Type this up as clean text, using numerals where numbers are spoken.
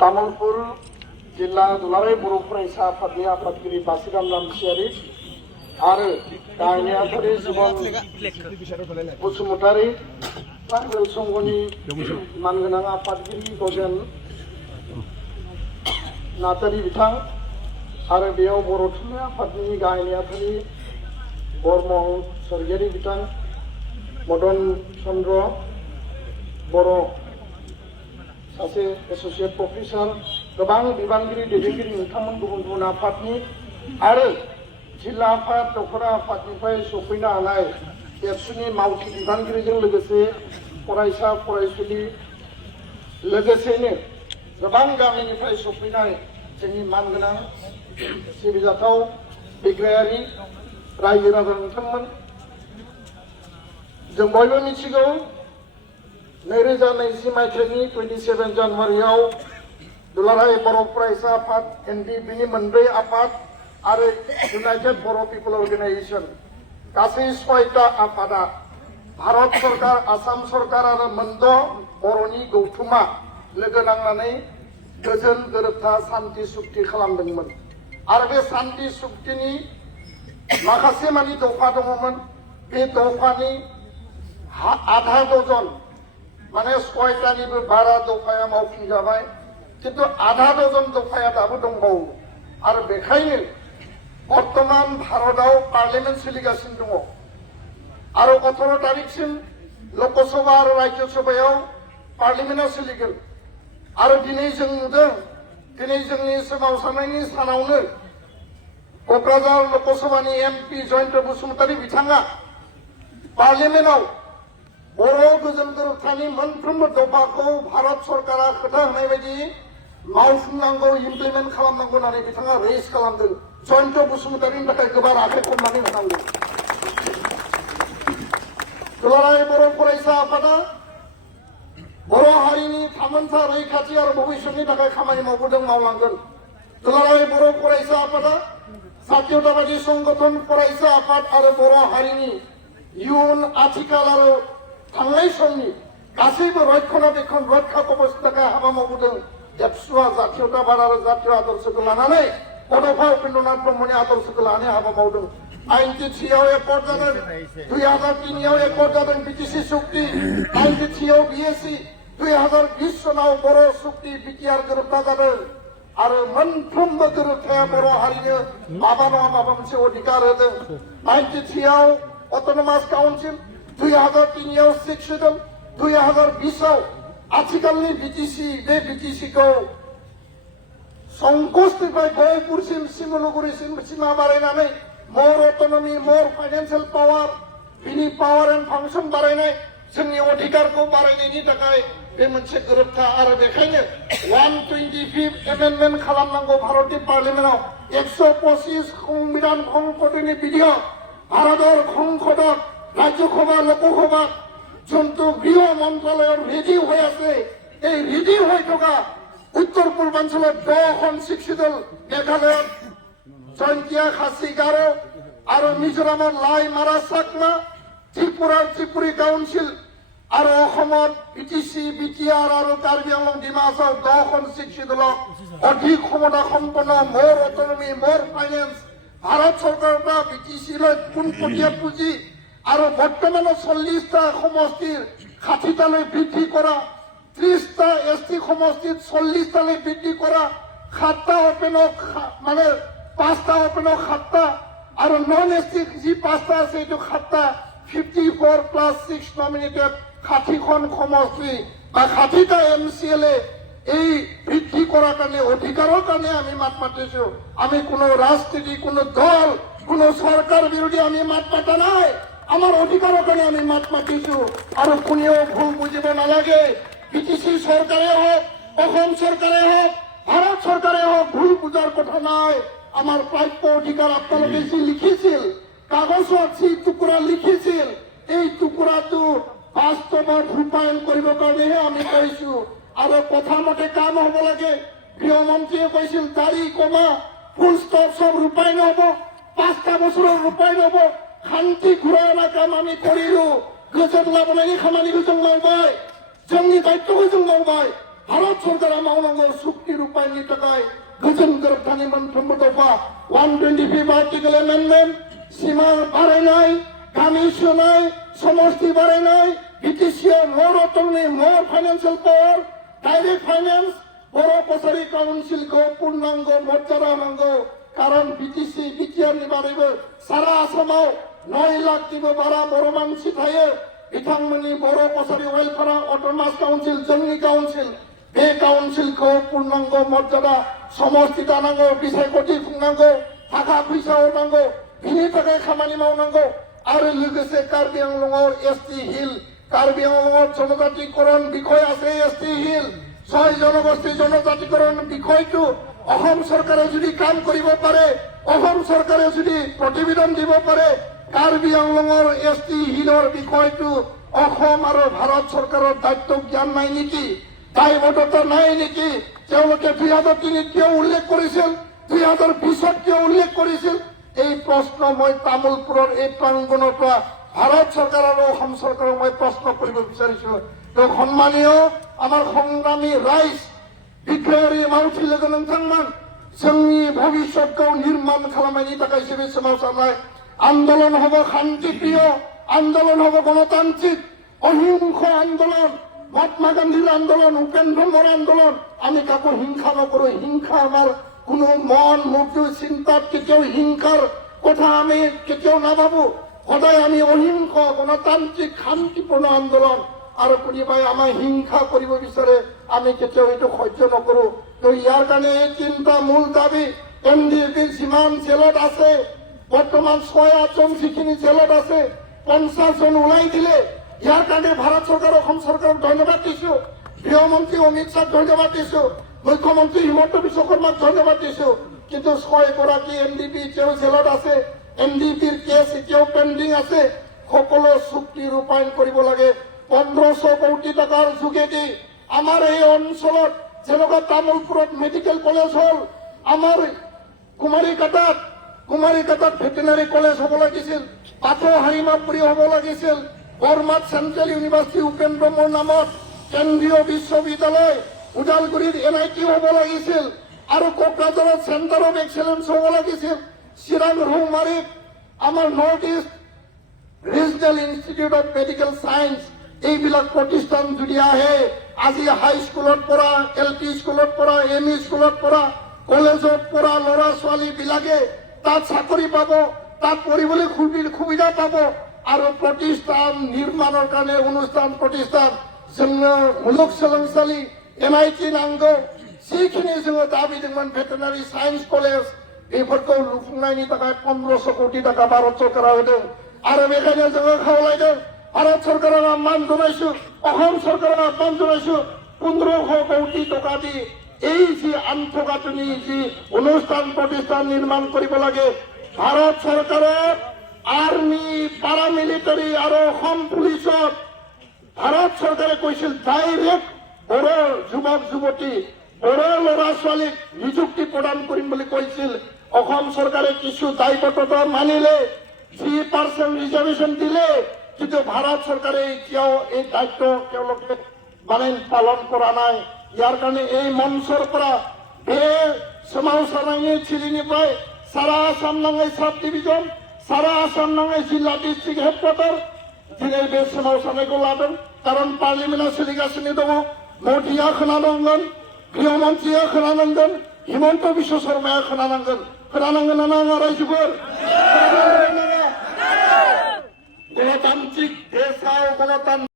तामुलपुर जिल्ला दुलाराय बर' फरायसा आफादनि आफादगिरि बासिराम रामसियारि आरो गाहाय नेहाथारि जिबन बसुमतारी ट्राइबेल संघनि मानगोनां आफादगिरि गजेन नार्जारि बिथां आरो बेयाव बर' थुनलाइ आफादनि गाहाय नेहाथारि बरमहल सर्गियारि बिथां मदन चन्द्र बर' सासे एसोसिएट प्रफेसर गोबां बिबानगिरि दैदेनगिरि नोंथांमोन गुबुन गुबुन आफादनि आरो जिल्ला आफाद दखरा आफादनिफ्राय सफैनो हानाय एबसुनि मावथि बिबानगिरिजों लोगोसे फरायसा फरायसुलि लोगोसेनो गोबां गामिनिफ्राय सफैनाय जोंनि मानगोनां सिबिजाथाव बिग्रायारि रायजो राजा नोंथांमोन जों बयबो मिथिगौ 2020 मायथाइनि 27 जानुवारियाव दुलाराय बर' फरायसा आफाद एनडिबिनि मोनब्रै आफाद आरो इउनाइटेड बर' पिपल अर्गेनाइजेशन गासै 6टा आफादा भारत सरकार आसाम सरकार आरो मोनद' बर'नि गौथुमा लोगो नांनानै गोजोन गोरोबथा सान्थि सुक्ति खालामदोंमोन आरो बे सान्थि सुक्तिनि माखासे मानि दफा दङमोन बे दफानि आधा डजन माने 6टानिबो बारा दफाया मावफुंजाबाय किन्तु आधा डजन दफाया दाबो दंबावो आरो बेखायनो बर्तमान भारताव पार्लियामेन्ट सोलिगासिनो दङ आरो 18 तारिखसिम लकसभा आरो राज्य सभायाव पार्लियामेन्टआ सोलिगोन आरो दिनै जों नुदों दिनै जोंनि सोमावसारनायनि सानावनो क'क्राझार लकसभानि एमपि जयन्त बसुमतारी बिथाङा पार्लियामेन्टआव बर' गोजोन गोरोबथानि मोनफ्रोमबो दफाखौ भारत सरकारा खोथा होनाय बायदि मावफुंनांगौ इमप्लिमेन्ट खालामनांगौ होननानै बिथाङा रेज खालामदों जयन्त बसुमतारीनि थाखाय गोबार आखाइ खबनानै होनांगौ दुलाराय बर' फरायसा आफादा बर' हारिनि थामोनथा रैखाथि आरो भबिष्यतनि थाखाय खामानि मावबोदों मावलांगोन दुलाराय बर' फरायसा आफादा जातीयताबादि संगठन फरायसा आफाद आरो बर' हारिनि इयुन आथिखाल आरो थांनाय समनि गासैबो रक्षणाबेक्षण रक्षा कवचनि थाखाय हाबा मावबोदों एबसुआ जातीयताबाद आरो जातीय आदर्शखौ लानानै बड'फा उपेन्द्रनाथ ब्रह्मनि आदर्शखौ लानानै हाबा मावदों 93आव एकर्ड जादों 2003आव एकर्ड जादों बिटिसि सुक्ति 93आव बिएसि 2020 सनाव बर' सुक्ति बिटिआर गोरोबथा जादों आरो मोनफ्रोमबो गोरोबथाया बर' हारिनो माबा नङा माबा मोनसे अधिकार होदों 93आव अट'नमास काउन्सिल 2003आव 6 होदों 2020आव आथिखालनि बिटिसि बे बिटिसिखौ संकसनिफ्राय गहपुरसिम सिमलुगुरिसिम सीमा बारायनानै मोर अट'नमि मोर फाइनेन्सियेल पावार बिनि पावार एन्ड फांसन बारायनाय जोंनि अधिकारखौ बारायनायनि थाखाय बे मोनसे गोरोबथा आरो बेखायनो 125 एमेन्डमेन्ट खालामनांगौ भारतनि पार्लियामेन्टआव 125 সংবিধান সংশোধনী বিধেয়ক ভাৰতৰ সংসদত ৰাজ্যসভা লোকসভা যোনটো গৃহ মন্ত্ৰালয়ৰ ৰেডি হৈ আছে এই ৰেডি হৈ থকা উত্তৰ পূৰ্বাঞ্চলত 10খন শিক্ষিতল মেঘালয়ত জয়ন্তীয়া খাচী গাৰো আৰু মিজোৰামৰ লাই মাৰা চাকমা ত্ৰিপুৰাৰ ত্ৰিপুৰী কাউন্সিল আৰু অসমত বিটিচি বিটিআৰ আৰু কাৰ্বি আংলং ডিমা হাছাও 10খন শিক্ষিতলক অধিক ক্ষমতা সম্পন্ন মোৰ অট'নমি মোৰ ফাইনেন্স ভাৰত চৰকাৰৰ পৰা বিটিচিলৈ পোনপটীয়া পুঁজি আৰু বৰ্তমানৰ 40টা সমষ্টিৰ 60টালৈ বৃদ্ধি কৰা 30টা এছটি সমষ্টিত 40টালৈ বৃদ্ধি কৰা 7টা অপেনক মানে 5টা অপেনক 7টা আৰু নন এছটি যি 5টা আছে এইটো 7টা 54+6 নমিনেটেড 60খন সমষ্টি বা 60টা এমচিএলএ এই বৃদ্ধি কৰাৰ কাৰণে অধিকাৰৰ কাৰণে আমি মাত মাতিছো আমি কোনো ৰাজনীতি কোনো দল কোনো চৰকাৰ বিৰোধী আমি মাত মাতা নাই আমাৰ অধিকাৰৰ কাৰণে আমি মাত মাতিছো আৰু কোনেও ভুল বুজিব নালাগে বিটিচি চৰকাৰে হওক অসম চৰকাৰে হওক ভাৰত চৰকাৰে হওক ভুল বুজাৰ কথা নাই আমাৰ প্ৰাপ্য অধিকাৰ আপোনালোকে যি লিখিছিল কাগজত যি টুকুৰা লিখিছিল এই টুকুৰাটো বাস্তৱত ৰূপায়ণ কৰিবৰ কাৰণেহে আমি কৈছো আৰু কথামতে কাম হ'ব লাগে গৃহমন্ত্ৰীয়ে কৈছিল দাড়ি কমা ফুল ষ্টপ সব ৰূপায়ণ হ'ব 5টা বছৰৰ ৰূপায়ণ হ'ব শান্তি ঘূৰাই অনা কাম আমি কৰিলো गोजोन लाबोनायनि खामानिखौ जों मावबाय जोंनि दायित्वखौ जों मावबाय भारत सरकारा मावनांगौ सुक्ति रुपायनि थाखाय गोजोन गोरोबथानि मोनफ्रोमबो दफा 125 आर्टिकेल एमेन्डमेन्ट सीमा बारायनाय गामि सोनाय समष्टि बारायनाय बिटिसिआव मोर अटलनि मोर फाइनान्सियेल पावार डाइरेक्ट फाइनेन्स बर' कसारी काउन्सिलखौ पूर्णांग मर्यादा होनांगौ कारण बिटिसि बिटिआरनि बारैबो सारा आसामाव 9 लाखनिबो बारा बर' मानसि थायो बिथांमोननि बर' कसारी वेलफेयार अट'नमास काउन्सिल जोंनि काउन्सिल बे काउन्सिलखौ पूर्णांग मर्यादा समष्टि दानांगौ बिसायख'थि खुंनांगौ थाखा फैसा हरनांगौ बिनि थाखाय खामानि मावनांगौ आरो लोगोसे कार्बि आंलंआव एसटि हिल कार्बि आंलंआव जनजातिकरण বিষয় আছে एसटि हिल 6 জনগোষ্ঠী জনজাতিকরণ বিষয়টো অসম চৰকাৰে যদি কাম কৰিব পাৰে অসম চৰকাৰে যদি প্ৰতিবেদন দিব পাৰে कार्बि आंलंआर एसटि हिलर বিষয়টো অসম আৰু ভাৰত চৰকাৰৰ দায়িত্ব জ্ঞান নাই নেকি দায়বদ্ধতা নাই নেকি তেওঁলোকে 2003 কিয় উল্লেখ কৰিছিল 2020 কিয় উল্লেখ কৰিছিল এই প্ৰশ্ন মই তামুলপুৰৰ এই প্ৰাংগণৰ পৰা ভাৰত চৰকাৰ আৰু অসম চৰকাৰক মই প্ৰশ্ন কৰিব বিচাৰিছো তো সন্মানীয় আমাৰ সংগ্ৰামী ৰাইজ বিক্ৰয়ী মাউথি लोगो नोंथांमोन जोंनि भबिष्यतखौ निर्माण खालामनायनि थाखाय जेबो सोमावसारनाय आंदोलन हब शांतिप्रिय आंदोलन हब गणतांत्रिक अहिंस आंदोलन महात्मा गांधीर आंदोलन उपेन्द्र मोर आंदोलन आमी काको हिंसा नकरो हिंसा आमार কোনো মন মুক্তি চিন্তাত কেতিয়াও হিংসাৰ কথা আমি কেতিয়াও নাভাবো সদায় আমি অহিংস গণতান্ত্ৰিক শান্তিপূৰ্ণ আন্দোলন আৰু কোনোবাই আমাৰ হিংসা কৰিব বিচাৰে আমি কেতিয়াও এইটো সহ্য নকৰো তো ইয়াৰ কাৰণে এই তিনিটা মূল দাবী এনডিএফি যিমান জেলত আছে বৰ্তমান 6 জন যিখিনি জেলত আছে 50 জন ওলাই দিলে ইয়াৰ কাৰণে ভাৰত চৰকাৰ অসম চৰকাৰক ধন্যবাদ দিছো গৃহমন্ত্ৰী অমিত শ্বাহক ধন্যবাদ দিছো মুখ্যমন্ত্ৰী হিমন্ত বিশ্ব শৰ্মাক ধন্যবাদ দিছো কিন্তু 6 গৰাকী এনডিপি এতিয়াও জেলত আছে এনডিপিৰ কেছ এতিয়াও পেণ্ডিং আছে সকলো চুক্তি ৰূপায়ণ কৰিব লাগে 1500 কোটি টকাৰ যোগেদি আমাৰ এই অঞ্চলত যেনেকুৱা তামুলপুৰত মেডিকেল কলেজ হল আমাৰ কুমাৰীকাটাত ভেটেনাৰী কলেজ হ'ব লাগিছিল পাথৰ হাৰিমাপুৰী হ'ব লাগিছিল বৰমাত চেণ্ট্ৰেল ইউনিভাৰ্চিটি উপেন্দ্ৰ মোৰ নামত কেন্দ্ৰীয় বিশ্ববিদ্যালয় উদালগুৰিত এনআইটি হ'ব লাগিছিল আৰু কোকৰাঝাৰত চেণ্টাৰ অফ এক্সেলেন্স হ'ব লাগিছিল চিৰাং ৰৌমাৰীত আমাৰ north east regional institute of medical science এইবিলাক প্ৰতিষ্ঠান যদি আহে আজি হাই স্কুলত পঢ়া এলপি স্কুলত পঢ়া এমই স্কুলত পঢ়া কলেজত পঢ়া ল'ৰা ছোৱালী বিলাকে তাত চাকৰি পাব তাত পঢ়িবলৈ সুবিধা পাব আৰু প্ৰতিষ্ঠান নিৰ্মাণৰ কাৰণে অনুষ্ঠান প্ৰতিষ্ঠান जोंनो मुलुगसोलोंसालि एनआईटी नांगौ जिखिनि जोङो दाबि दंमोन भेटेनारि साइन्स कलेज बेफोरखौ लुफुंनायनि थाखाय 1500 कोटी टाका भारत सरकारा होदों आरो बेखायनो जोङो खावलायदों भारत सरकारा मान जनायছো অসম सरकारा मान जनायছো 1500 कोटी टका দি এই যে আন্তঃগাঁথনি যে অনুষ্ঠান প্ৰতিষ্ঠান নিৰ্মাণ কৰিব লাগে ভাৰত চৰকাৰৰ আৰ্মি পাৰামিলিটাৰী আৰু অসম পুলিচত ভাৰত চৰকাৰে কৈছিল ডাইৰেক্ট বড়ো যুৱক যুৱতী বড়ো ল'ৰা ছোৱালীক নিযুক্তি প্ৰদান কৰিম বুলি কৈছিল অসম চৰকাৰে কিছু দায়বদ্ধতা মানিলে 3% ৰিজাৰ্ভেশ্যন দিলে কিন্তু ভাৰত চৰকাৰে এতিয়াও এই দায়িত্ব তেওঁলোকে পালন কৰা নাই ইয়াৰ কাৰণে এই মঞ্চৰ পৰা बे सोमावसारनायनि थिलिनिफ्राय सारा आसाम नाङै साब डिभिजन सारा आसाम नाङै जिल्ला डिस्ट्रिक्ट हेडक्वार्टार दिनै बे सोमावसारनायखौ लादों कारण पार्लिमेन्टआ सोलिगासिनो दङ मदिया खोनानांगोन गृहमन्त्रीया खोनानांगोन हिमन्त बिश्व शर्माया खोनानांगोन ना नाङा रायजोफोर गणतान्त्रिक देशाव गणतान्त्रिक